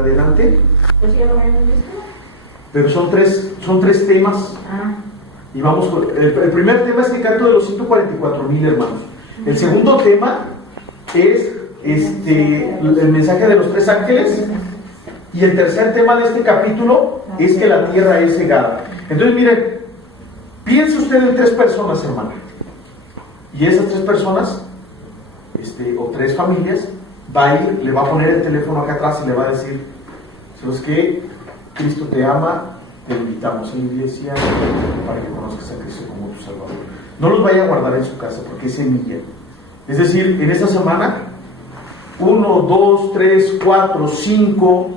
Adelante. Pues ya lo habíamos visto. Pero son tres temas. Y vamos con, el primer tema es el canto de los 144,000 hermanos. El segundo tema es el mensaje de los 3 ángeles. Y el tercer tema de este capítulo es que la tierra es cegada. Entonces miren, piense usted en 3 personas, hermano. Y esas 3 personas, o 3 familias, va a ir, le va a poner el teléfono acá atrás y le va a decir: ¿sabes qué? Cristo te ama, te invitamos a la iglesia para que conozcas a Cristo como tu Salvador. No los vaya a guardar en su casa porque es semilla. Es decir, en esta semana, 1, 2, 3, 4, 5,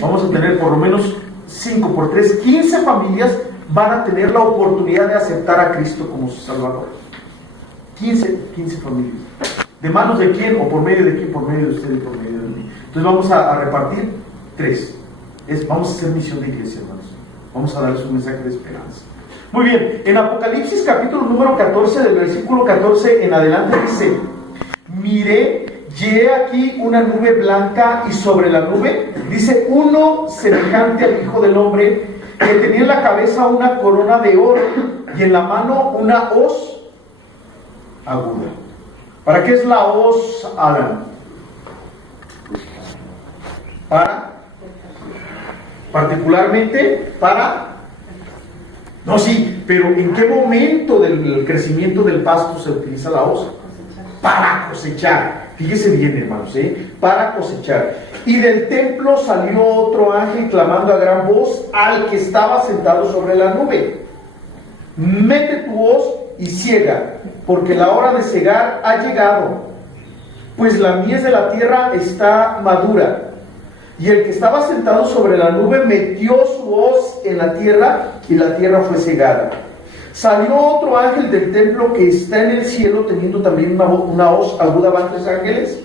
vamos a tener por lo menos 5 por 3, 15 familias van a tener la oportunidad de aceptar a Cristo como su Salvador. 15 familias. ¿De manos de quién? ¿O por medio de quién? Por medio de usted y por medio de mí. Entonces vamos a repartir 3. Vamos a hacer misión de iglesia, hermanos. Vamos a darles un mensaje de esperanza. Muy bien, en Apocalipsis capítulo número 14, del versículo 14 en adelante dice: miré, y he aquí una nube blanca, y sobre la nube, dice, uno semejante al Hijo del Hombre, que tenía en la cabeza una corona de oro, y en la mano una hoz aguda. ¿Para qué es la hoz, Alan? Particularmente para... No, sí, pero ¿en qué momento del crecimiento del pasto se utiliza la hoz? Para cosechar. Fíjese bien, hermanos, para cosechar. Y del templo salió otro ángel clamando a gran voz al que estaba sentado sobre la nube: mete tu hoz y ciega, porque la hora de cegar ha llegado, pues la mies de la tierra está madura. Y el que estaba sentado sobre la nube metió su hoz en la tierra, y la tierra fue cegada. Salió otro ángel del templo que está en el cielo, teniendo también una hoz aguda. Van 3 ángeles.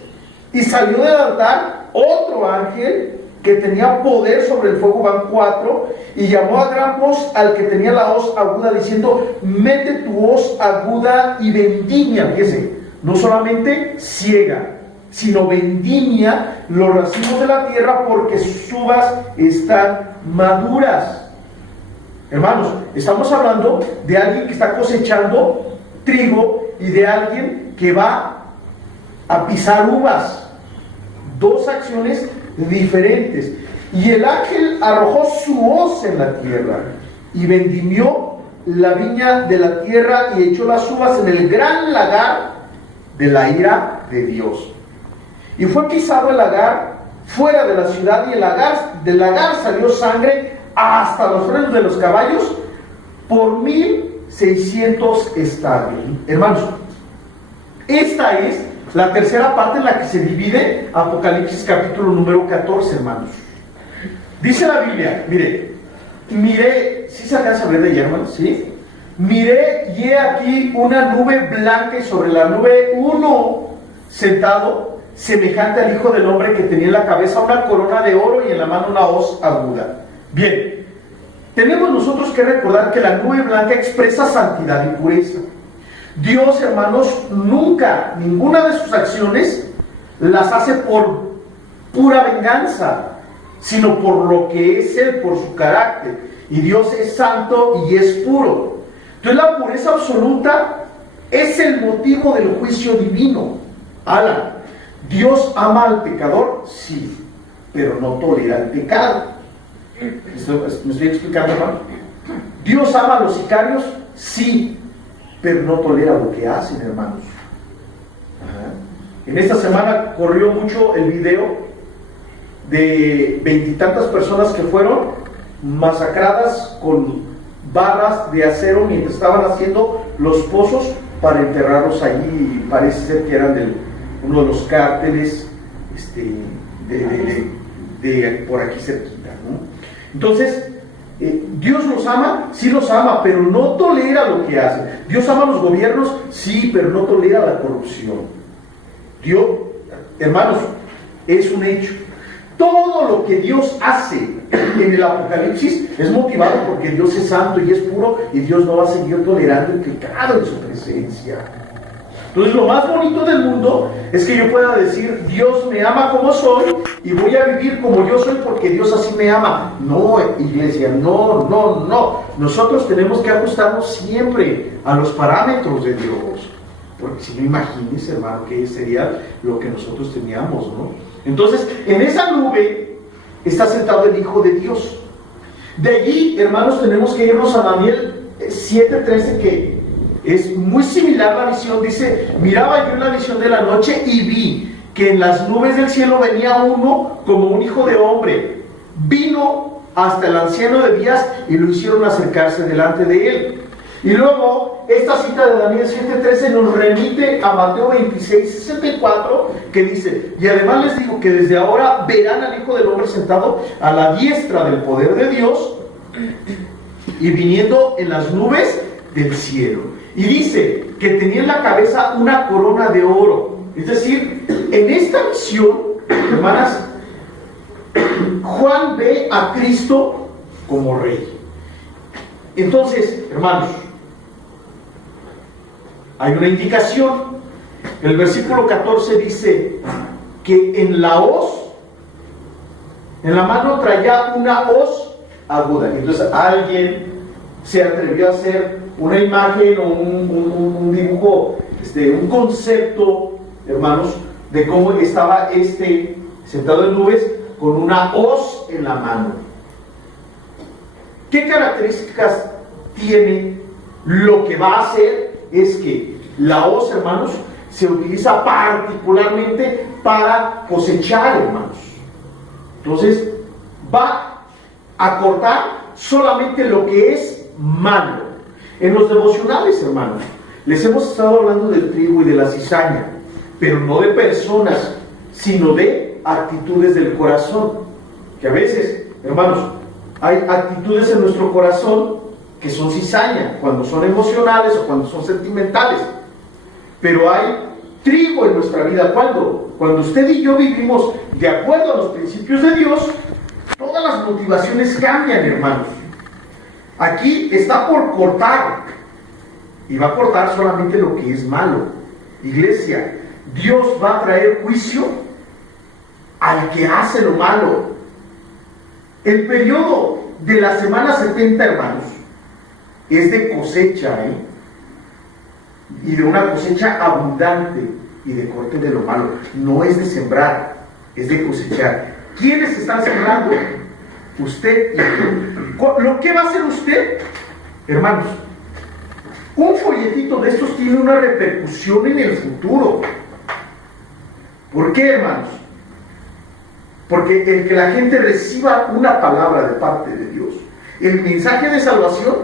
Y salió del altar otro ángel que tenía poder sobre el fuego. Van 4. Y llamó a gran voz al que tenía la hoz aguda, diciendo: mete tu hoz aguda y vendimia. Fíjese, no solamente ciega, sino vendimia los racimos de la tierra, porque sus uvas están maduras. Hermanos, estamos hablando de alguien que está cosechando trigo y de alguien que va a pisar uvas. 2 acciones diferentes. Y el ángel arrojó su hoz en la tierra y vendimió la viña de la tierra y echó las uvas en el gran lagar de la ira de Dios. Y fue pisado el lagar fuera de la ciudad, y del lagar salió sangre hasta los frenos de los caballos por 1,600 estadios. Hermanos, esta es la tercera parte en la que se divide Apocalipsis capítulo número 14, hermanos. Dice la Biblia, miré, ¿sí se alcanza a ver de allá, hermanos? ¿Sí? Miré, y he aquí una nube blanca, y sobre la nube uno sentado, semejante al Hijo del Hombre, que tenía en la cabeza una corona de oro y en la mano una hoz aguda. Bien, tenemos nosotros que recordar que la nube blanca expresa santidad y pureza. Dios, hermanos, nunca, ninguna de sus acciones las hace por pura venganza, sino por lo que es Él, por su carácter. Y Dios es santo y es puro. Entonces la pureza absoluta es el motivo del juicio divino. Alan, ¿Dios ama al pecador? Sí, pero no tolera el pecado. ¿Me estoy explicando, hermano? ¿Dios ama a los sicarios? Sí, pero no tolera lo que hacen, hermanos. En esta semana corrió mucho el video de 20 y tantas personas que fueron masacradas con barras de acero mientras estaban haciendo los pozos para enterrarlos allí. Y parece ser que eran de uno de los cárteles de por aquí cerquita, ¿no? Entonces, ¿Dios los ama? Sí los ama, pero no tolera lo que hacen. ¿Dios ama a los gobiernos? Sí, pero no tolera la corrupción. Dios, hermanos, es un hecho. Todo lo que Dios hace en el Apocalipsis es motivado porque Dios es santo y es puro, y Dios no va a seguir tolerando el pecado en su presencia. Entonces, lo más bonito del mundo es que yo pueda decir: Dios me ama como soy, y voy a vivir como yo soy porque Dios así me ama. No, iglesia, no, no, no. Nosotros tenemos que ajustarnos siempre a los parámetros de Dios. Porque si no, imagínense, hermano, que sería lo que nosotros teníamos, ¿no? Entonces, en esa nube está sentado el Hijo de Dios. De allí, hermanos, tenemos que irnos a Daniel 7:13, que es muy similar la visión. Dice: miraba yo en la visión de la noche y vi que en las nubes del cielo venía uno como un hijo de hombre. Vino hasta el anciano de días y lo hicieron acercarse delante de él. Y luego, esta cita de Daniel 7:13 nos remite a Mateo 26:64, que dice: y además les digo que desde ahora verán al Hijo del Hombre sentado a la diestra del poder de Dios y viniendo en las nubes del cielo. Y dice que tenía en la cabeza una corona de oro. Es decir, en esta visión, hermanas, Juan ve a Cristo como rey. Entonces, hermanos, hay una indicación. El versículo 14 dice que en la hoz, en la mano traía una hoz aguda. Entonces alguien se atrevió a hacer una imagen o un dibujo, un concepto, hermanos, de cómo estaba sentado en nubes con una hoz en la mano. ¿Qué características tiene? Lo que va a hacer es que la hoz, hermanos, se utiliza particularmente para cosechar, hermanos. Entonces, va a cortar solamente lo que es malo. En los devocionales, hermanos, les hemos estado hablando del trigo y de la cizaña, pero no de personas, sino de actitudes del corazón. Que a veces, hermanos, hay actitudes en nuestro corazón que son cizaña, cuando son emocionales o cuando son sentimentales. Pero hay trigo en nuestra vida. Cuando usted y yo vivimos de acuerdo a los principios de Dios, todas las motivaciones cambian, hermanos. Aquí está por cortar, y va a cortar solamente lo que es malo. Iglesia, Dios va a traer juicio al que hace lo malo. El periodo de la semana 70, hermanos, es de cosecha, y de una cosecha abundante y de corte de lo malo. No es de sembrar, es de cosechar. ¿Quiénes están sembrando? Usted y yo. ¿Lo que va a hacer usted, hermanos? Un folletito de estos tiene una repercusión en el futuro. ¿Por qué, hermanos? Porque el que la gente reciba una palabra de parte de Dios, el mensaje de salvación,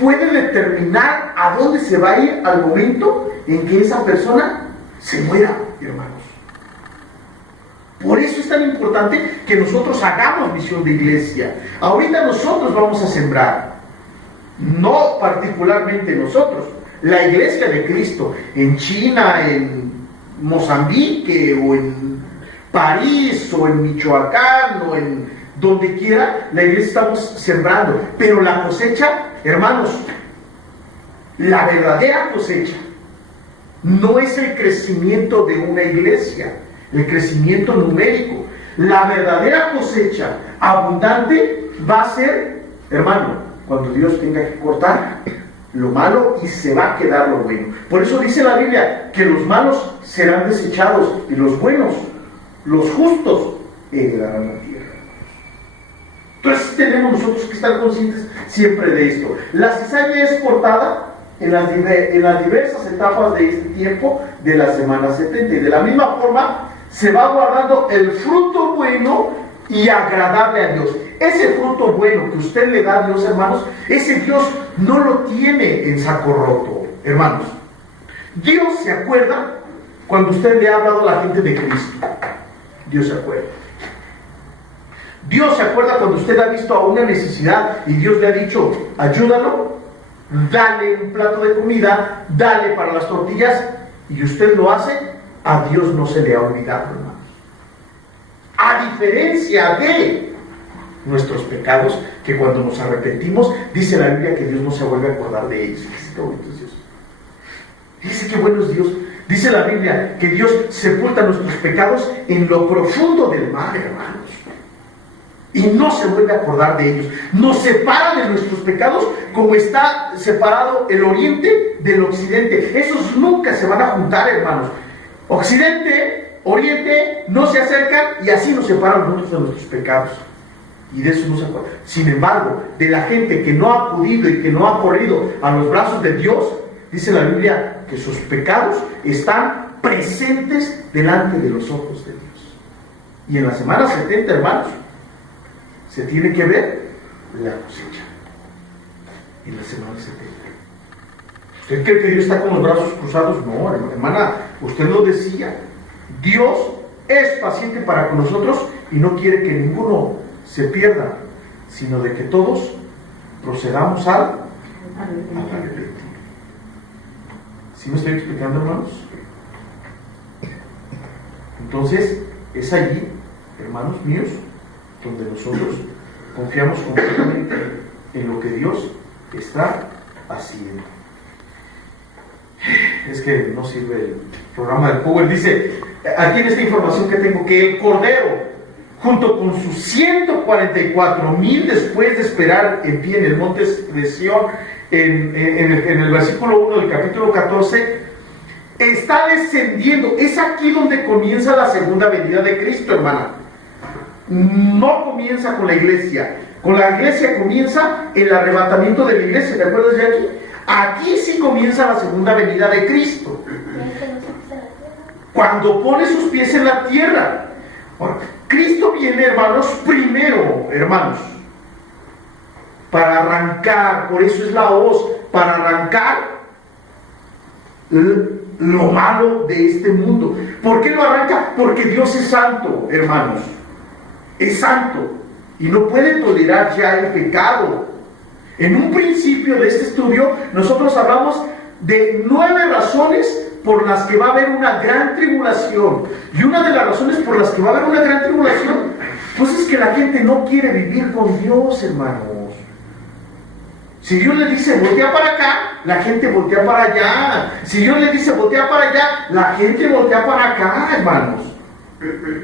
puede determinar a dónde se va a ir al momento en que esa persona se muera, hermanos. Por eso es tan importante que nosotros hagamos visión de iglesia. Ahorita nosotros vamos a sembrar, no particularmente nosotros, la iglesia de Cristo, en China, en Mozambique, o en París, o en Michoacán, o en donde quiera, la iglesia estamos sembrando. Pero la cosecha, hermanos, la verdadera cosecha no es el crecimiento de una iglesia, el crecimiento numérico. La verdadera cosecha abundante va a ser, hermano, cuando Dios tenga que cortar lo malo y se va a quedar lo bueno. Por eso dice la Biblia que los malos serán desechados y los buenos, los justos, heredarán la tierra. Entonces tenemos nosotros que estar conscientes siempre de esto. La cizaña es cortada en las diversas etapas de este tiempo de la semana 70, y de la misma forma se va guardando el fruto bueno y agradable a Dios. Ese fruto bueno que usted le da a Dios, hermanos, ese Dios no lo tiene en saco roto, hermanos. Dios se acuerda cuando usted le ha hablado a la gente de Cristo. Dios se acuerda. Dios se acuerda cuando usted ha visto a una necesidad y Dios le ha dicho: ayúdalo, dale un plato de comida, dale para las tortillas, y usted lo hace. A Dios no se le ha olvidado, hermanos. A diferencia de nuestros pecados, que cuando nos arrepentimos, dice la Biblia que Dios no se vuelve a acordar de ellos. Dice qué bueno es Dios. Dice la Biblia que Dios sepulta nuestros pecados en lo profundo del mar, hermanos. Y no se vuelve a acordar de ellos. Nos separa de nuestros pecados como está separado el oriente del occidente. Esos nunca se van a juntar, hermanos. Occidente, oriente, no se acercan y así nos separan nosotros de nuestros pecados. Y de eso no se acuerda. Sin embargo, de la gente que no ha acudido y que no ha corrido a los brazos de Dios, dice la Biblia que sus pecados están presentes delante de los ojos de Dios. Y en la semana 70, hermanos, se tiene que ver la cosecha. En la semana 70. ¿Usted cree que Dios está con los brazos cruzados? No, hermana, usted lo decía. Dios es paciente para con nosotros y no quiere que ninguno se pierda, sino de que todos procedamos al arrepentimiento. ¿Sí me estoy explicando, hermanos? Entonces, es allí, hermanos míos, donde nosotros confiamos completamente en lo que Dios está haciendo. Es que no sirve el programa del Power. Dice aquí en esta información que tengo que el Cordero, junto con sus 144,000 después de esperar en pie en el monte de Sión, en el versículo 1 del capítulo 14, está descendiendo. Es aquí donde comienza la segunda venida de Cristo, hermana. No comienza con la iglesia. Con la iglesia comienza el arrebatamiento de la iglesia. ¿Te acuerdas de aquí? Aquí sí comienza la segunda venida de Cristo. Cuando pone sus pies en la tierra. Bueno, Cristo viene, hermanos, primero, hermanos, para arrancar, por eso es la hoz, para arrancar lo malo de este mundo. ¿Por qué lo arranca? Porque Dios es santo, hermanos. Es santo y no puede tolerar ya el pecado. En un principio de este estudio nosotros hablamos de 9 razones por las que va a haber una gran tribulación. Y una de las razones por las que va a haber una gran tribulación, pues es que la gente no quiere vivir con Dios, hermanos. Si Dios le dice voltea para acá, la gente voltea para allá. Si Dios le dice voltea para allá, la gente voltea para acá, hermanos.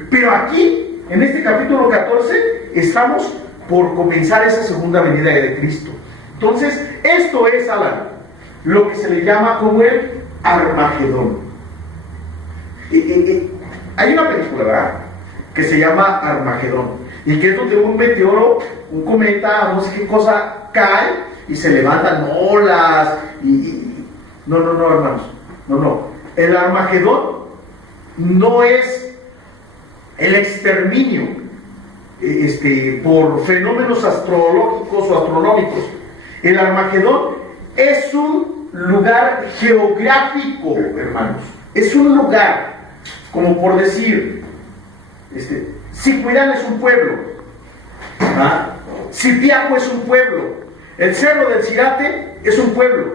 Pero aquí, en este capítulo 14, estamos por comenzar esa segunda venida de Cristo. Entonces, esto es, Alan, lo que se le llama como el Armagedón. Hay una película, ¿verdad?, que se llama Armagedón, y que es donde un meteoro, un cometa, no sé qué cosa, cae y se levantan olas no, hermanos, no. El Armagedón no es el exterminio por fenómenos astrológicos o astronómicos. El Armagedón es un lugar geográfico, hermanos. Es un lugar, como por decir, Zicuirán es un pueblo, Zipiaco es un pueblo, el Cerro del Cirate es un pueblo,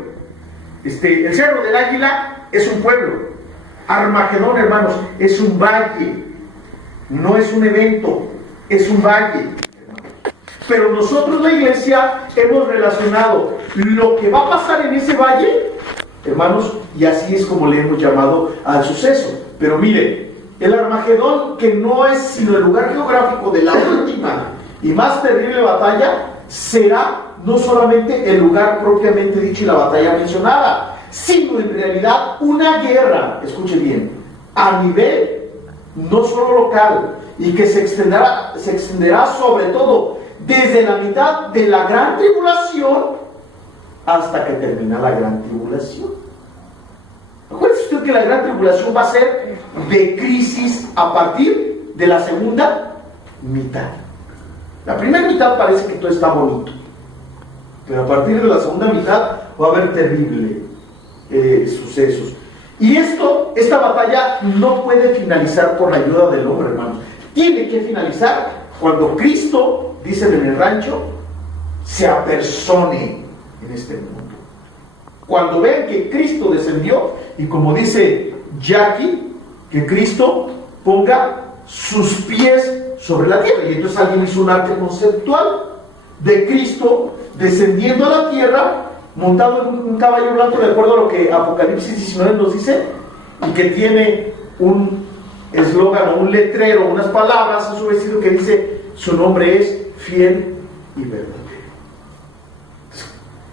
el Cerro del Águila es un pueblo. Armagedón, hermanos, es un valle, no es un evento, es un valle. Pero nosotros, la iglesia, hemos relacionado lo que va a pasar en ese valle, hermanos, y así es como le hemos llamado al suceso. Pero mire, el Armagedón, que no es sino el lugar geográfico de la última y más terrible batalla, será no solamente el lugar propiamente dicho y la batalla mencionada, sino en realidad una guerra, escuche bien, a nivel no solo local, y que se extenderá sobre todo desde la mitad de la gran tribulación hasta que termina la gran tribulación. Acuérdese usted que la gran tribulación va a ser de crisis a partir de la segunda mitad. La primera mitad parece que todo está bonito, pero a partir de la segunda mitad va a haber terribles sucesos. Y esta batalla no puede finalizar por la ayuda del hombre, hermanos. Tiene que finalizar cuando Cristo, dicen en el rancho, se apersone en este mundo. Cuando vean que Cristo descendió, y como dice Jackie, que Cristo ponga sus pies sobre la tierra. Y entonces alguien hizo un arte conceptual de Cristo descendiendo a la tierra, montado en un caballo blanco, de acuerdo a lo que Apocalipsis 19 nos dice, y que tiene un eslogan o un letrero, unas palabras en su vestido que dice: su nombre es fiel y verdadero.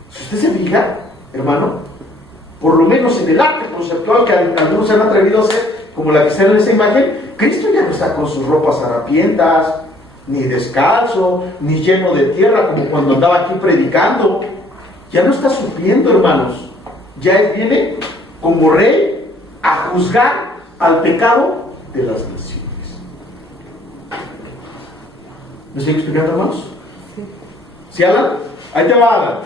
Si usted se fija, hermano, por lo menos en el arte conceptual que algunos se han atrevido a hacer, como la que está en esa imagen, Cristo ya no está con sus ropas harapientas, ni descalzo, ni lleno de tierra como cuando andaba aquí predicando. Ya no está supliendo, hermanos. Ya Él viene como rey a juzgar al pecado de las naciones. ¿Me estoy explicando, hermanos? ¿Sí, Alan? Ahí te va, Alan.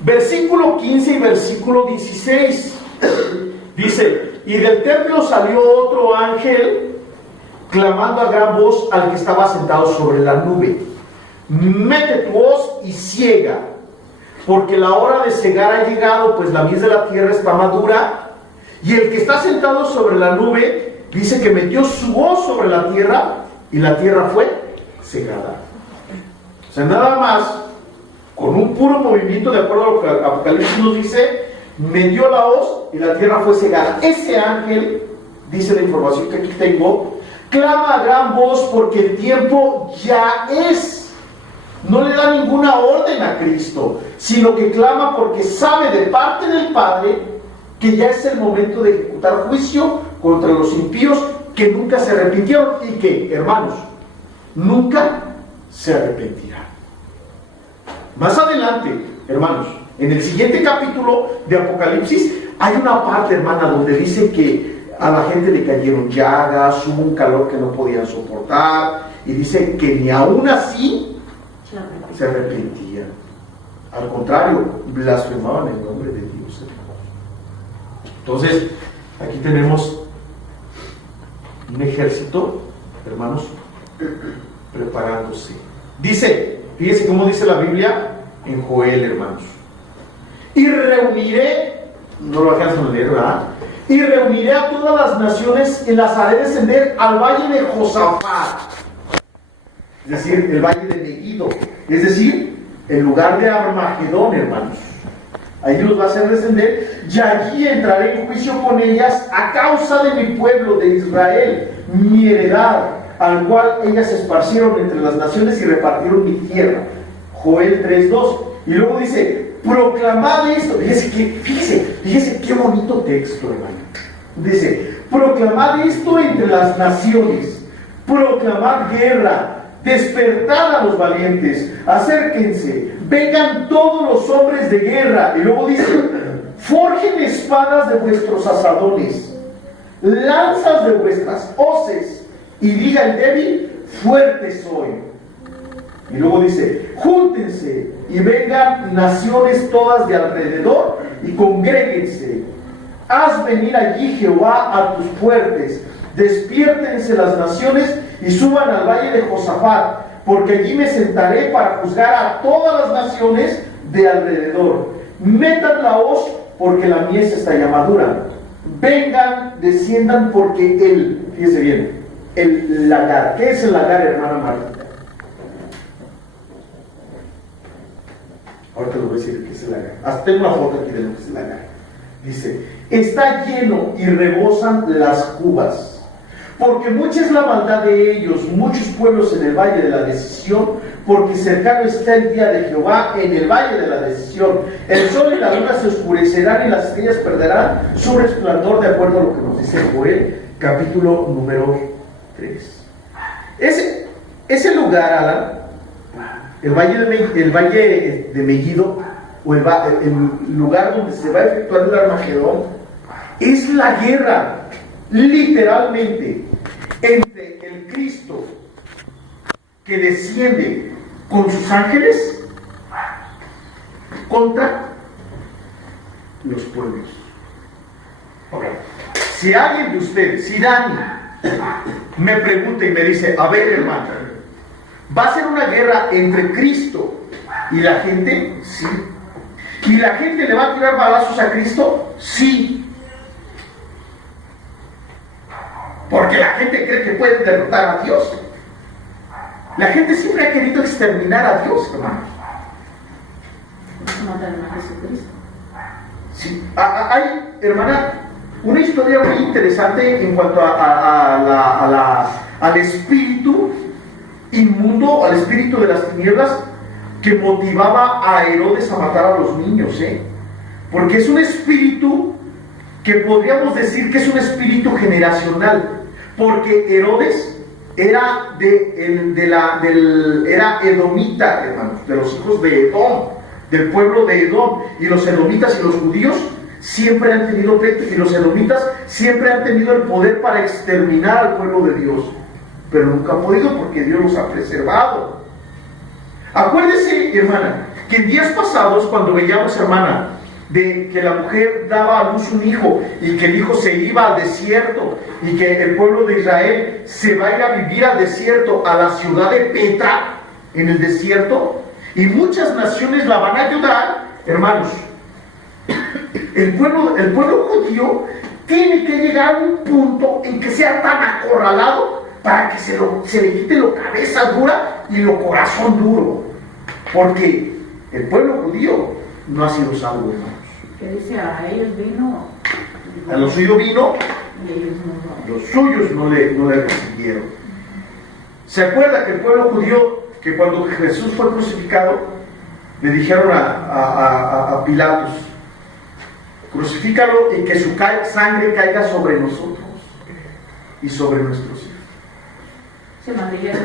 Versículo 15 y versículo 16. Dice: y del templo salió otro ángel, clamando a gran voz al que estaba sentado sobre la nube: mete tu hoz y ciega, porque la hora de cegar ha llegado, pues la mies de la tierra está madura. Y el que está sentado sobre la nube dice que metió su hoz sobre la tierra, y la tierra fue cegada. O sea, nada más, con un puro movimiento, de acuerdo a lo que Apocalipsis nos dice, metió la hoz y la tierra fue cegada. Ese ángel, dice la información que aquí tengo, clama a gran voz porque el tiempo ya es. No le da ninguna orden a Cristo, sino que clama porque sabe de parte del Padre que ya es el momento de ejecutar juicio contra los impíos que nunca se arrepintieron y que, hermanos, nunca se arrepentirán. Más adelante, hermanos, en el siguiente capítulo de Apocalipsis, hay una parte, hermana, donde dice que a la gente le cayeron llagas, hubo un calor que no podían soportar, y dice que ni aún así se arrepentían. Al contrario, blasfemaban el nombre de Dios, hermanos. Entonces, aquí tenemos un ejército, hermanos, preparándose. Dice, fíjense cómo dice la Biblia en Joel, hermanos: y reuniré, no lo alcanzan a leer, ¿verdad? Y reuniré a todas las naciones y las haré descender al valle de Josafat, es decir, el valle de Megiddo, es decir, el lugar de Armagedón, hermanos. Ahí los va a hacer descender, y allí entraré en juicio con ellas a causa de mi pueblo de Israel, mi heredad, al cual ellas se esparcieron entre las naciones y repartieron mi tierra. Joel 3:2. Y luego dice: proclamad esto. Fíjese qué bonito texto, hermano. Dice: proclamad esto entre las naciones, proclamad guerra, despertad a los valientes, acérquense, vengan todos los hombres de guerra. Y luego dice: forjen espadas de vuestros asadones, lanzas de vuestras hoces, y diga el débil: fuerte soy. Y luego dice: júntense y vengan naciones todas de alrededor y congréguense. Haz venir allí Jehová a tus fuertes, despiértense las naciones y suban al valle de Josafat, porque allí me sentaré para juzgar a todas las naciones de alrededor. Metan la hoz, porque la mies está ya madura. Vengan, desciendan, porque fíjese bien, el lagar. ¿Qué es el lagar, hermana María? Ahorita les voy a decir qué es el lagar. Hasta tengo una foto aquí de lo que es el lagar. Dice: está lleno y rebosan las cubas, porque mucha es la maldad de ellos, muchos pueblos en el valle de la decisión, porque cercano está el día de Jehová en el valle de la decisión. El sol y la luna se oscurecerán y las estrellas perderán su resplandor, de acuerdo a lo que nos dice Joel, capítulo número 3. Ese lugar, Alan, el valle de Megiddo, o el lugar donde se va a efectuar el Armagedón, es la guerra, literalmente, entre el Cristo que desciende con sus ángeles contra los pueblos. Okay. Si alguien de ustedes, si Dani me pregunta y me dice: a ver, hermano, ¿va a ser una guerra entre Cristo y la gente? Sí. ¿Y la gente le va a tirar balazos a Cristo? Sí. Porque la gente cree que puede derrotar a Dios. La gente siempre ha querido exterminar a Dios, hermanos. Mataron a Jesucristo. Sí. Hay, hermana, una historia muy interesante en cuanto al espíritu inmundo, al espíritu de las tinieblas que motivaba a Herodes a matar a los niños, porque es un espíritu que podríamos decir que es un espíritu generacional, porque Herodes era era edomita, hermanos, de los hijos de Edom, del pueblo de Edom, y los edomitas y los judíos siempre han tenido pleito, y los edomitas siempre han tenido el poder para exterminar al pueblo de Dios, pero nunca han podido porque Dios los ha preservado. Acuérdese, hermana, que en días pasados, cuando veíamos, hermana, de que la mujer daba a luz un hijo y que el hijo se iba al desierto y que el pueblo de Israel se va a ir a vivir al desierto, a la ciudad de Petra, en el desierto, y muchas naciones la van a ayudar, hermanos. El pueblo judío tiene que llegar a un punto en que sea tan acorralado para que se le quite lo cabeza dura y lo corazón duro, porque el pueblo judío no ha sido salvo, hermanos. Que dice, a ellos vino, a los suyos vino, y ellos no. los suyos no le recibieron. ¿Se acuerda que el pueblo judío, que cuando Jesús fue crucificado, le dijeron a Pilatos, crucifícalo y que su sangre caiga sobre nosotros y sobre nuestros hijos? Se mandarían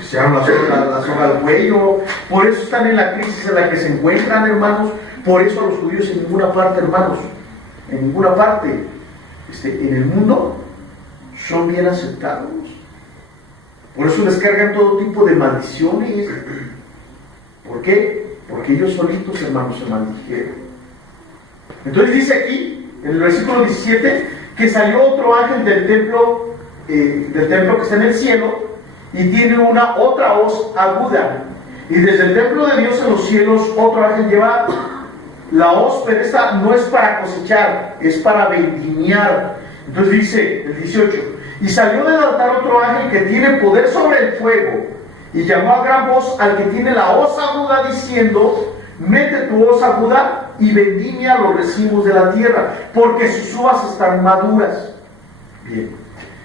Se echaron la soga al cuello. Por eso están en la crisis en la que se encuentran, hermanos. Por eso a los judíos en ninguna parte, hermanos, en ninguna parte en el mundo son bien aceptados. Por eso les cargan todo tipo de maldiciones. ¿Por qué? Porque ellos solitos, hermanos, se maldijeron. Entonces dice aquí, en el versículo 17, que salió otro ángel del templo que está en el cielo, y tiene otra hoz aguda, y desde el templo de Dios en los cielos otro ángel lleva la hoz, pero esta no es para cosechar, es para vendimiar. Entonces dice el 18, y salió del altar otro ángel que tiene poder sobre el fuego, y llamó a gran voz al que tiene la hoz aguda, diciendo, mete tu hoz aguda y vendimia los racimos de la tierra, porque sus uvas están maduras. Bien,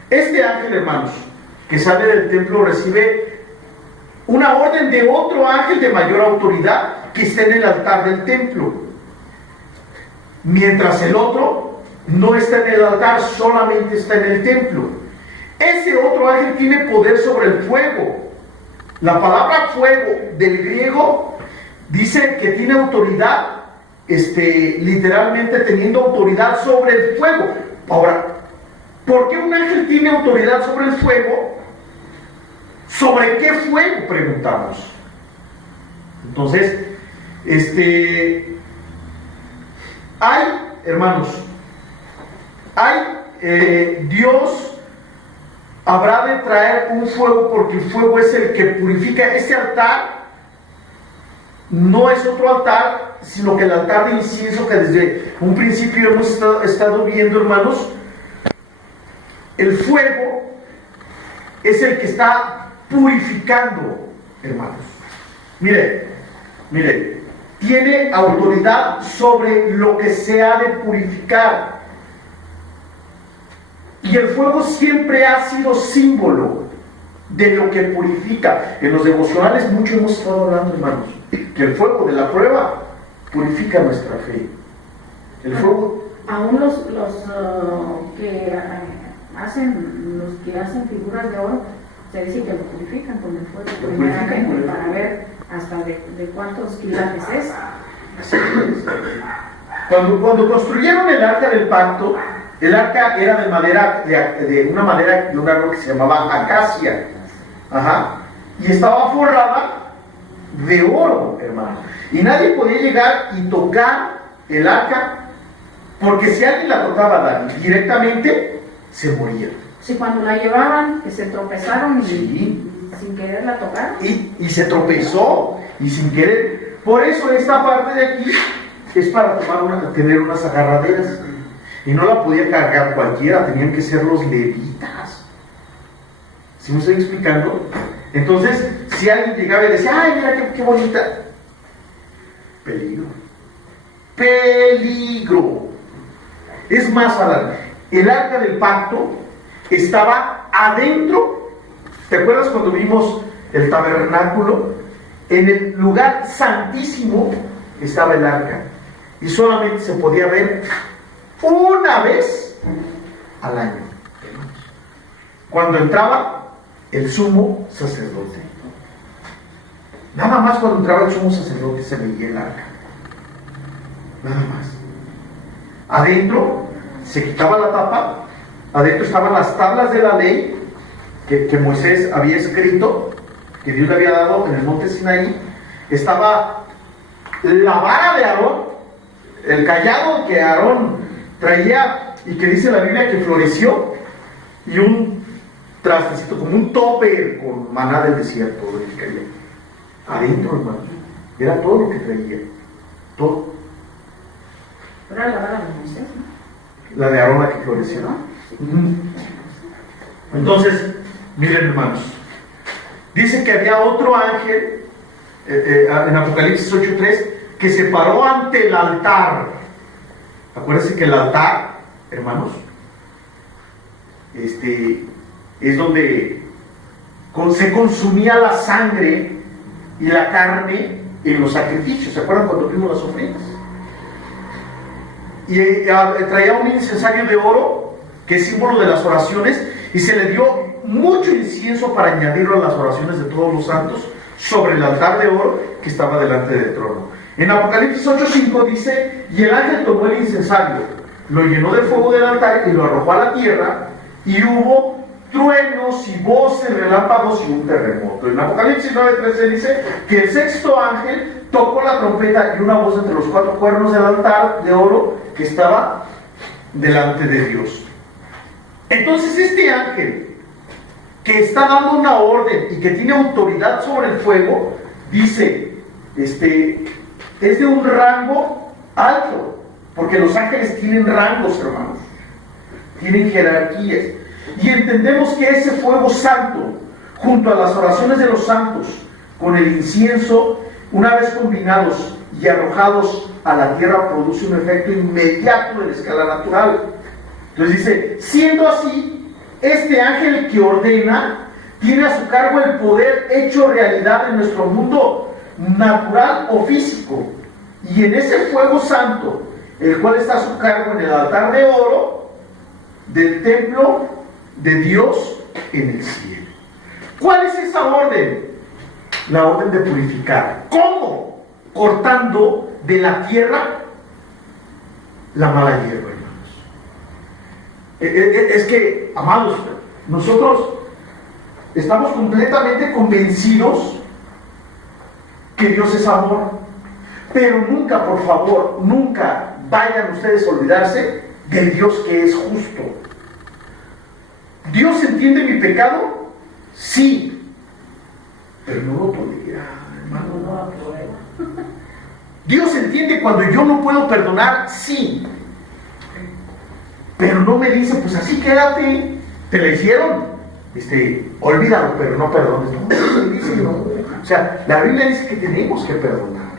este ángel, hermanos, que sale del templo, recibe una orden de otro ángel de mayor autoridad que está en el altar del templo, mientras el otro no está en el altar, solamente está en el templo. Ese otro ángel tiene poder sobre el fuego. La palabra fuego del griego dice que tiene autoridad, literalmente teniendo autoridad sobre el fuego. Ahora, ¿por qué un ángel tiene autoridad sobre el fuego? ¿Sobre qué fuego? Preguntamos. Entonces, hay, hermanos, Dios habrá de traer un fuego, porque el fuego es el que purifica. Este altar no es otro altar, sino que el altar de incienso que desde un principio hemos estado viendo, hermanos. El fuego es el que está purificando, hermanos. Mire, tiene autoridad sobre lo que se ha de purificar. Y el fuego siempre ha sido símbolo de lo que purifica. En los devocionales mucho hemos estado hablando, hermanos, que el fuego de la prueba purifica nuestra fe. El fuego. Aún los que hacen figuras de oro, se dice que lo purifican con el fuego primeramente para ver hasta de cuántos quilates es. Así es. Cuando construyeron el arca del pacto, el arca era de madera, de un árbol que se llamaba acacia. Ajá. Y estaba forrada de oro, hermano. Y nadie podía llegar y tocar el arca, porque si alguien la tocaba directamente, se moría. Si cuando la llevaban, que se tropezaron y sí, sin querer la tocaron. Y se tropezó, y sin querer. Por eso esta parte de aquí es para tener unas agarraderas. Y no la podía cargar cualquiera, tenían que ser los levitas. ¿Sí me estoy explicando? Entonces, si alguien llegaba y decía, ay, mira qué bonita. Peligro. Es más, Adán, el arca del pacto estaba adentro. ¿Te acuerdas cuando vimos el tabernáculo? En el lugar santísimo estaba el arca. Y solamente se podía ver una vez al año, cuando entraba el sumo sacerdote. Nada más cuando entraba el sumo sacerdote se veía el arca. Nada más. Adentro se quitaba la tapa. Adentro estaban las tablas de la ley que Moisés había escrito, que Dios le había dado en el monte Sinaí. Estaba la vara de Aarón, el cayado que Aarón traía y que dice la Biblia que floreció, y un trastecito como un topper con maná del desierto que caía adentro, hermano. Era todo lo que traía, todo. Era la vara de Moisés, ¿no? La de Aarón la que floreció. Entonces, miren, hermanos, dice que había otro ángel en Apocalipsis 8:3 que se paró ante el altar. Acuérdense que el altar, hermanos, es donde se consumía la sangre y la carne en los sacrificios. ¿Se acuerdan cuando vimos las ofrendas? Y traía un incensario de oro, que es símbolo de las oraciones, y se le dio mucho incienso para añadirlo a las oraciones de todos los santos sobre el altar de oro que estaba delante del trono. En Apocalipsis 8:5 dice: y el ángel tomó el incensario, lo llenó de fuego del altar y lo arrojó a la tierra, y hubo truenos y voces, relámpagos y un terremoto. En Apocalipsis 9:13 dice que el sexto ángel tocó la trompeta, y una voz entre los cuatro cuernos del altar de oro que estaba delante de Dios. Entonces este ángel, que está dando una orden y que tiene autoridad sobre el fuego, dice, es de un rango alto, porque los ángeles tienen rangos, hermanos, tienen jerarquías, y entendemos que ese fuego santo, junto a las oraciones de los santos, con el incienso, una vez combinados y arrojados a la tierra, produce un efecto inmediato en la escala natural. Entonces dice: siendo así, este ángel que ordena tiene a su cargo el poder hecho realidad en nuestro mundo natural o físico, y en ese fuego santo, el cual está a su cargo en el altar de oro del templo de Dios en el cielo. ¿Cuál es esa orden? La orden de purificar. ¿Cómo? Cortando de la tierra la mala hierba, hermanos. Es que, amados, nosotros estamos completamente convencidos que Dios es amor, pero nunca, por favor, nunca vayan ustedes a olvidarse del Dios que es justo. ¿Dios entiende mi pecado? Sí, pero no lo tolera, hermano. Dios entiende cuando yo no puedo perdonar, sí, pero no me dice, pues así quédate, te la hicieron, olvídalo, pero no perdones. No, dice, no. O sea, la Biblia dice que tenemos que perdonar.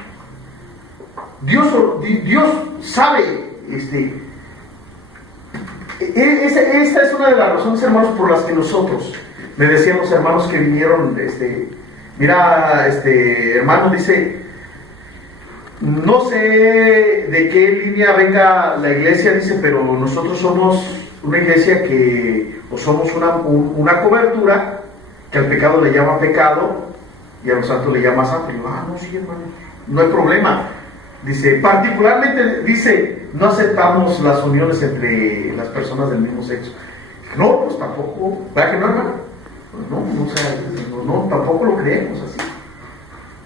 Dios sabe, esta es una de las razones, hermanos, por las que nosotros le decíamos a hermanos que vinieron, mira, hermano, dice, no sé de qué línea venga la iglesia, dice, pero nosotros somos una iglesia o somos una cobertura que al pecado le llama pecado y a los santos le llama santo. Y yo, no, sí, hermano, no hay problema. Dice, particularmente, dice, no aceptamos las uniones entre las personas del mismo sexo. No, pues tampoco, ¿verdad que no, hermano? No, tampoco lo creemos así.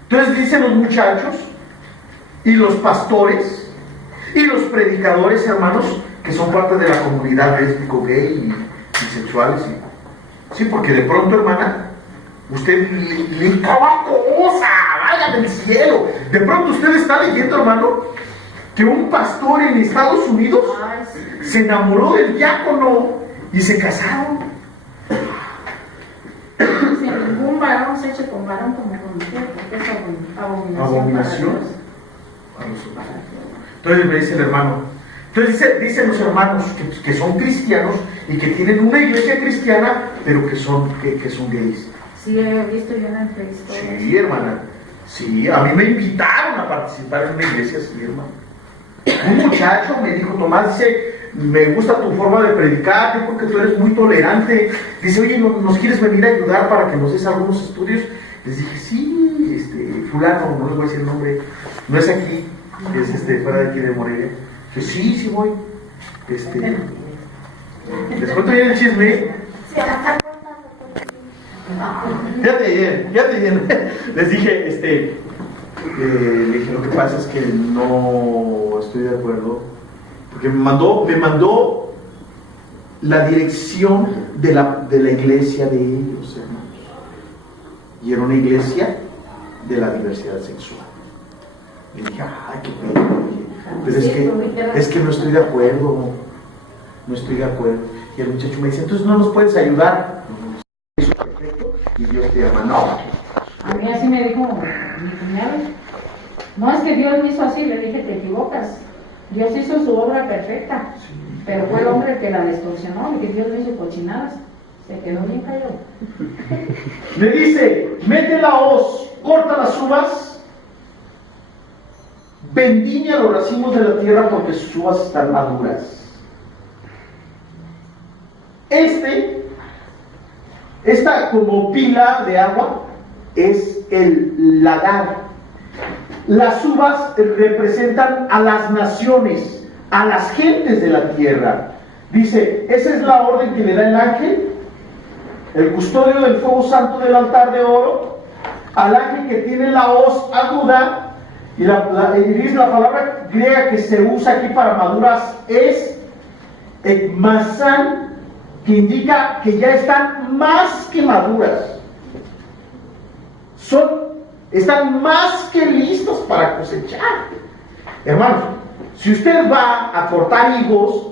Entonces dicen los muchachos y los pastores y los predicadores, hermanos, que son parte de la comunidad lésbico, gay y bisexuales. Sí, porque de pronto, hermana, usted le cada cosa, vaya del cielo. De pronto usted está leyendo, hermano, que un pastor en Estados Unidos se enamoró del diácono y se casaron. Sin ningún varón se eche con varón como con mujer, porque es abominación. A los otros. Entonces me dice el hermano, Entonces dicen los hermanos que son cristianos y que tienen una iglesia cristiana, pero que son gays. Sí, he visto yo en el Facebook. Sí, hermana. Sí, a mí me invitaron a participar en una iglesia así, hermano. Un muchacho me dijo, Tomás, dice, me gusta tu forma de predicar, yo creo que tú eres muy tolerante. Dice, oye, ¿nos quieres venir a ayudar para que nos des algunos estudios? Les dije, sí, fulano, no les voy a decir el nombre, no es aquí, es fuera de aquí de Morelia. Dije, sí voy. Les cuento ya el chisme. Fíjate bien. Les dije, le dije, lo que pasa es que no estoy de acuerdo, porque me mandó la dirección de la iglesia de ellos, hermanos. Y era una iglesia de la diversidad sexual. Le dije, ay, qué pena. Pero es que no estoy de acuerdo. No estoy de acuerdo. Y el muchacho me dice, entonces no nos puedes ayudar. Eso es perfecto. Y Dios te llama, no. A mí así me dijo mi cuñado. No, es que Dios me hizo así. Le dije, te equivocas. Dios hizo su obra perfecta. Sí. Pero fue el hombre el que la distorsionó y que Dios no hizo cochinadas. Se quedó bien callado. Le dice, mete la hoz, corta las uvas, vendimia los racimos de la tierra porque sus uvas están maduras. Esta como pila de agua es el lagar. Las uvas representan a las naciones, a las gentes de la tierra. Dice, esa es la orden que le da el ángel, el custodio del fuego santo del altar de oro, al ángel que tiene la hoz aguda, y la palabra griega que se usa aquí para maduras es ekmasan, que indica que ya están más que maduras. Están más que listos para cosechar. Hermanos, si usted va a cortar higos,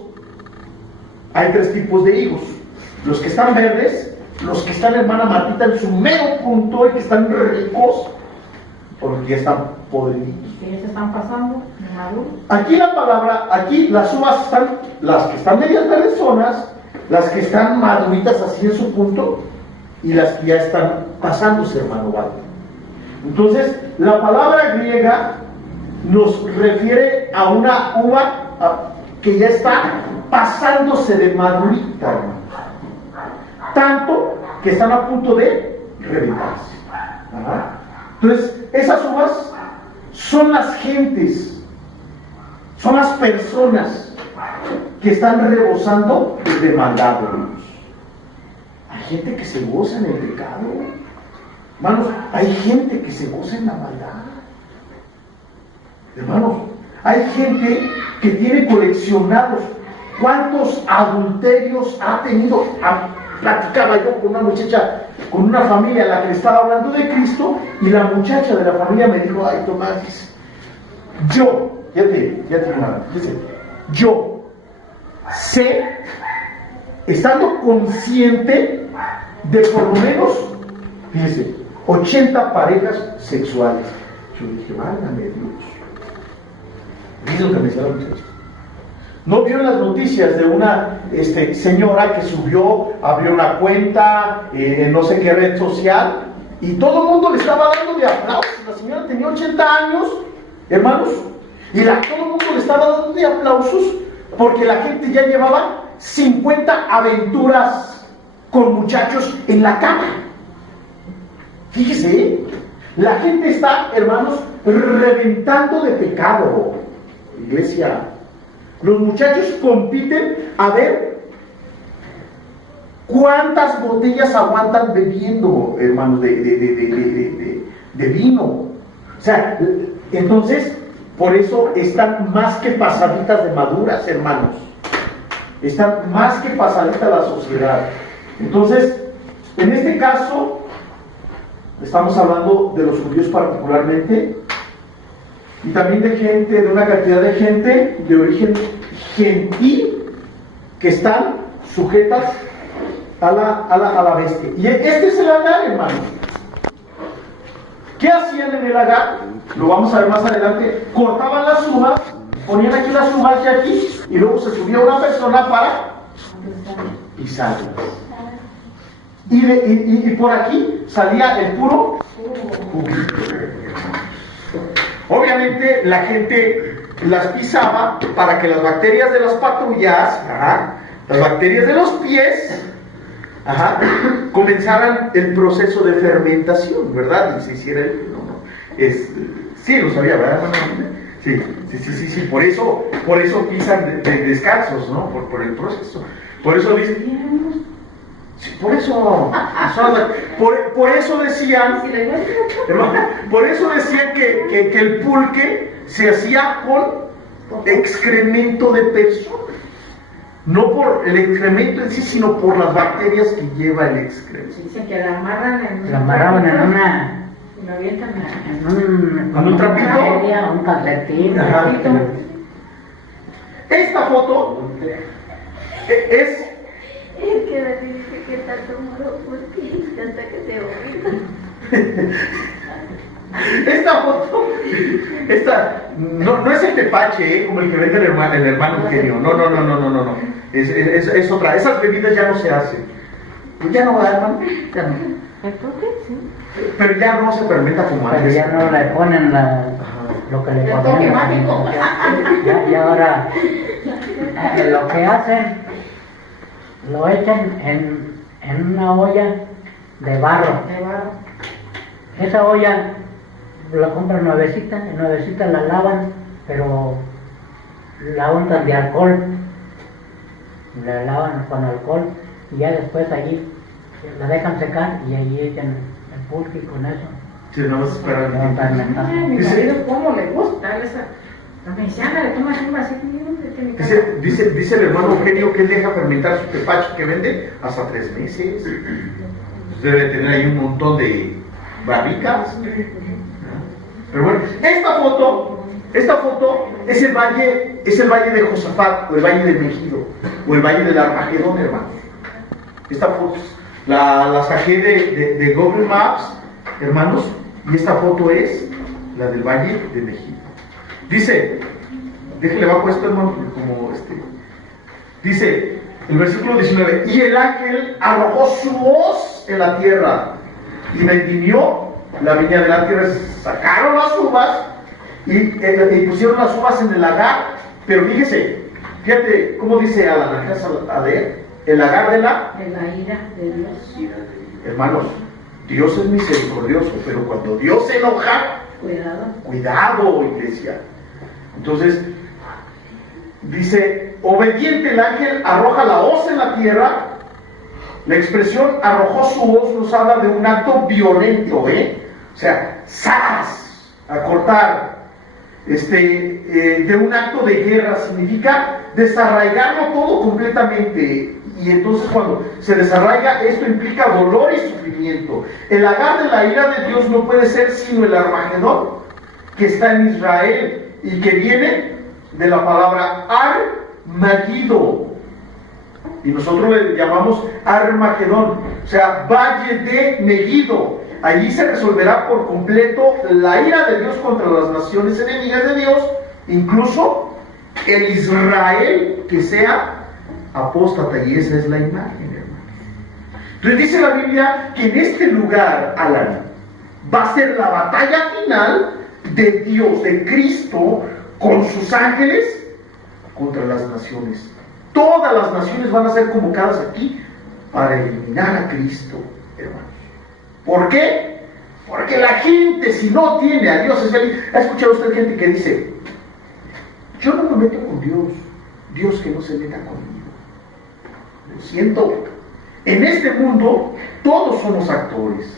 hay 3 tipos de higos. Los que están verdes, los que están, hermana Martita, en su mero punto y que están ricos, porque ya están podridos. Que ya se están pasando, maduros. Aquí la palabra, aquí las uvas están, las que están medias verdezonas, las que están maduritas así en su punto, y las que ya están pasándose, hermano Walter. Entonces, la palabra griega nos refiere a una uva que ya está pasándose de madurita, hermano. Tanto que están a punto de reventarse. Entonces, esas uvas son las gentes, son las personas que están rebosando de maldad, hermanos. Hay gente que se goza en el pecado. Hermanos, hay gente que se goza en la maldad. Hermanos, hay gente que tiene coleccionados. ¿Cuántos adulterios ha tenido? Platicaba yo con una muchacha, con una familia a la que le estaba hablando de Cristo, y la muchacha de la familia me dijo, ay, Tomás, dice, yo sé, estando consciente de por lo menos, fíjese, 80 parejas sexuales. Yo dije, válgame Dios. ¿Qué es lo que me decía la muchacha? ¿No vio en las noticias de una señora que abrió una cuenta en no sé qué red social, y todo el mundo le estaba dando de aplausos? La señora tenía 80 años, hermanos, y todo el mundo le estaba dando de aplausos porque la gente ya llevaba 50 aventuras con muchachos en la cama. Fíjese, la gente está, hermanos, reventando de pecado, iglesia. Los muchachos compiten a ver cuántas botellas aguantan bebiendo, hermanos, de vino. O sea, entonces, por eso están más que pasaditas de maduras, hermanos. Están más que pasaditas la sociedad. Entonces, en este caso, estamos hablando de los judíos particularmente, y también de una cantidad de gente de origen gentil que están sujetas a la bestia. Y este es el Agar, hermanos. ¿Qué hacían en el Agar? Lo vamos a ver más adelante. Cortaban las uvas, ponían aquí las uvas y aquí, y luego se subía una persona para pisarlas. Y por aquí salía el puro juguito. Obviamente la gente las pisaba para que las bacterias de las patrullas, las bacterias de los pies, comenzaran el proceso de fermentación, ¿verdad? Y se hiciera sí, lo sabía, ¿verdad? Sí, por eso pisan descalzos, ¿no? Por el proceso. Por eso dicen, sí, por eso decían, por eso decían que el pulque se hacía con excremento de persona. No por el excremento en sí, sino por las bacterias que lleva el excremento. Dicen que la amarran la amarraban en una... y la avientan ¿Con un trapito? Un calcetín. Esta foto es... Es que le dije que tanto muro por ti hasta que te oiga. Esta foto, no es el tepache, como el que vende el hermano Eugenio. No. Es otra. Esas bebidas ya no se hacen. Pues ya no va, hermano. Ya no. Pero ya no se fermenta como Pero antes. ya no le ponen lo que le El toque ponen. mágico. Y ahora lo que hacen, lo echan en una olla de barro. Esa olla la compran nuevecita la lavan, pero la untan de alcohol, la lavan con alcohol y ya después allí la dejan secar y allí echan el pulque con eso. Sí, no vas a esperar. Mi marido, ¿cómo le gusta esa? La mexicana le toma un vasito y Dice el hermano Eugenio que él deja fermentar su tepache que vende hasta 3 meses. Debe tener ahí un montón de barricas. Pero bueno, esta foto es el valle de Josafat, o el valle de Megido, o el valle del Armagedón, hermanos. Esta foto la saqué de Google Maps, hermanos, y esta foto es la del valle de Megido. Dice, déjenle bajo esto, hermano, dice el versículo 19, y el ángel arrojó su hoz en la tierra y vendimió la viña de la tierra. Sacaron las uvas y pusieron las uvas en el lagar, pero fíjate cómo dice a ver, el lagar de la ira de Dios. Hermanos, Dios es misericordioso, pero cuando Dios se enoja, cuidado, iglesia. Entonces dice, obediente el ángel arroja la hoz en la tierra. La expresión arrojó su hoz nos habla de un acto violento, O sea, ¡zas! A cortar. De un acto de guerra significa desarraigarlo todo completamente. Y entonces cuando se desarraiga, esto implica dolor y sufrimiento. El lagar de la ira de Dios no puede ser sino el Armagedón, que está en Israel y que viene de la palabra Ar-Magido. Y nosotros le llamamos Armagedón, o sea, Valle de Megido. Allí se resolverá por completo la ira de Dios contra las naciones enemigas de Dios, incluso el Israel que sea apóstata, y esa es la imagen, hermanos. Entonces dice la Biblia que en este lugar, Alan, va a ser la batalla final de Dios, de Cristo, con sus ángeles contra las naciones. Todas las naciones van a ser convocadas aquí para eliminar a Cristo, hermanos. ¿Por qué? Porque la gente, si no tiene a Dios, ¿ha escuchado usted gente que dice, yo no me meto con Dios, Dios que no se meta conmigo? Lo siento, en este mundo todos somos actores.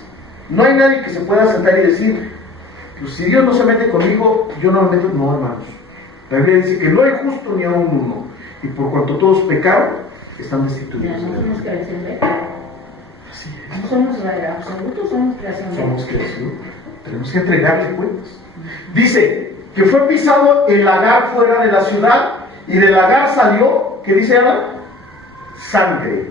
No hay nadie que se pueda sentar y decir, pues si Dios no se mete conmigo, yo no me meto. No, hermanos. La Biblia dice que no hay justo ni aún uno, y por cuanto todos pecaron, están destituidos. No somos creación de no somos absolutos, somos creación de Somos creación. Tenemos que entregarle cuentas. Dice que fue pisado el lagar fuera de la ciudad, y del lagar salió, ¿qué dice Ana? Sangre.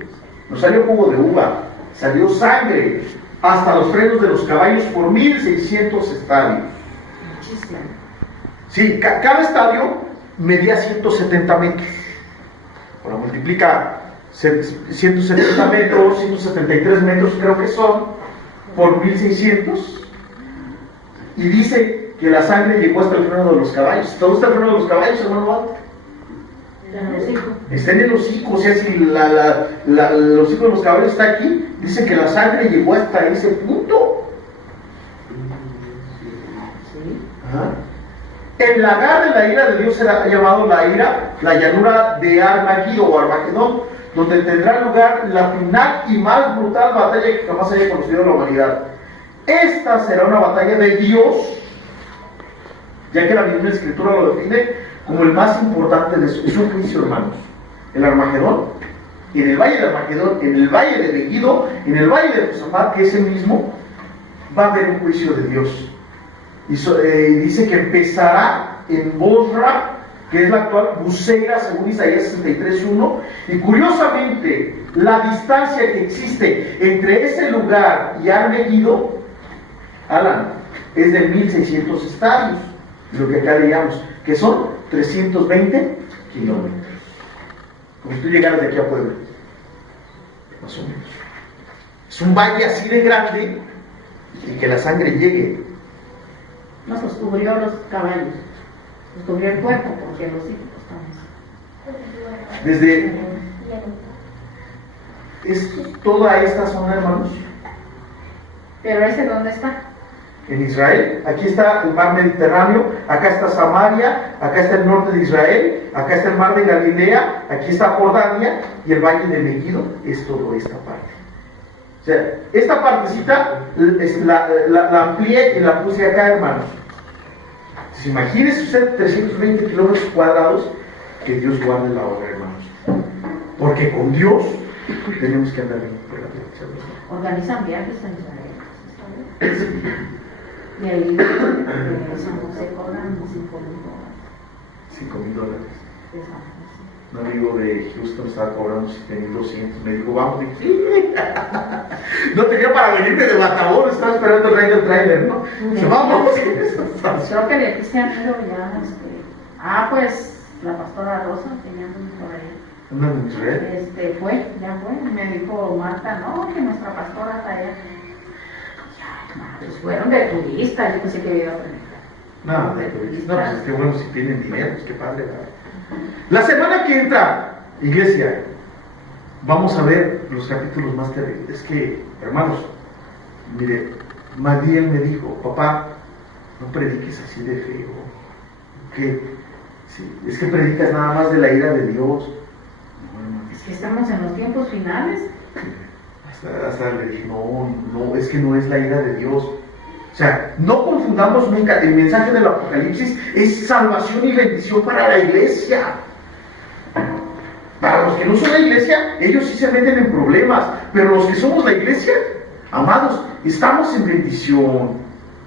No salió jugo de uva, salió sangre hasta los frenos de los caballos por 1600 estadios. Muchísimo. Sí, cada estadio medía 170 metros. Ahora multiplica 170 metros, 173 metros creo que son, por 1600, y dice que la sangre llegó hasta el freno de los caballos. ¿Te gusta el freno de los caballos, hermano Walter? Está en el hocico, o sea, si el hocico de los caballos está aquí, dice que la sangre llegó hasta ese punto. Ajá. El lagar de la ira de Dios será llamado la llanura de Armagedón o Armagedón, donde tendrá lugar la final y más brutal batalla que jamás haya conocido la humanidad. Esta será una batalla de Dios, ya que la misma Escritura lo define como el más importante de su. Es un juicio, hermanos. El Armagedón, en el valle de Armagedón, en el valle de Megiddo, en el valle de Josafat, que es el mismo, va a haber un juicio de Dios. Y dice que empezará en Bosra, que es la actual Buseira, según Isaías 63:1. Y curiosamente, la distancia que existe entre ese lugar y Armagedón, Alan, es de 1600 estadios, lo que acá leíamos, que son 320 kilómetros. Como si tú llegaras de aquí a Puebla, más o menos. Es un valle así de grande y que la sangre llegue. No, pues cubrió los caballos, pues cubrió el cuerpo, porque los hijos Desde toda esta zona, hermanos. Pero ese, ¿dónde está? En Israel, aquí está el mar Mediterráneo, acá está Samaria, acá está el norte de Israel, acá está el mar de Galilea, aquí está Jordania, y el valle de Megiddo es toda esta parte. O sea, esta partecita la amplié y la puse acá, hermanos. Entonces, imagínese usted 320 kilómetros cuadrados, que Dios guarde la obra, hermanos. Porque con Dios tenemos que andar bien por la derecha. Organizan viajes en Israel. Y ahí San José cobran $5,000. $5,000. Un amigo de Houston estaba cobrando 7,200. Me dijo, vamos. Dije, sí. No tenía para venirme de Batabón, estaba esperando el trailer, ¿no? Dice, vamos. Creo que de aquí se han ido ya. Pues la pastora Rosa, que ya anda por ahí. ¿Andan en Israel? Ya fue. Me dijo Marta, no, que nuestra pastora está allá. Pues fueron de turistas, yo pensé que iba a predicar. No, de turistas. No, pues es que bueno, si tienen dinero, pues qué padre, ¿verdad? La semana que entra, iglesia, vamos a ver los capítulos más terribles. Es que, hermanos, mire, Magdiel me dijo, papá, no prediques así de feo. ¿Qué? Sí, es que predicas nada más de la ira de Dios. Es que estamos en los tiempos finales. Hasta le dije, no, es que no es la ira de Dios. O sea, no confundamos nunca, el mensaje del Apocalipsis es salvación y bendición para la iglesia. Para los que no son la iglesia, ellos sí se meten en problemas, pero los que somos la iglesia, amados, estamos en bendición.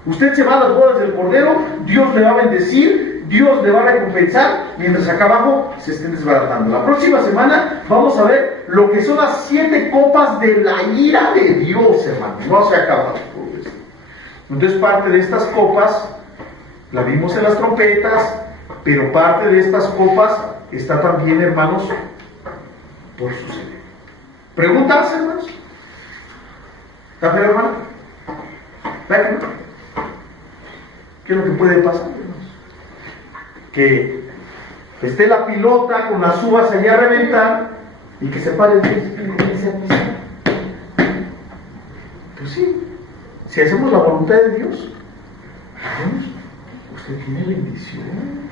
Usted se va a las bodas del Cordero, Dios le va a bendecir, Dios le va a recompensar, mientras acá abajo se estén desbaratando. La próxima semana vamos a ver lo que son las 7 copas de la ira de Dios, hermanos. No se acaba. Entonces parte de estas copas la vimos en las trompetas, pero parte de estas copas está también, hermanos, por suceder. ¿Preguntas, hermanos? ¿Está feo, hermano? ¿Qué es lo que puede pasar, hermanos? Que esté la pilota con las uvas allá a reventar y que se pare el Dios. Pues sí, si hacemos la voluntad de Dios, usted tiene bendición.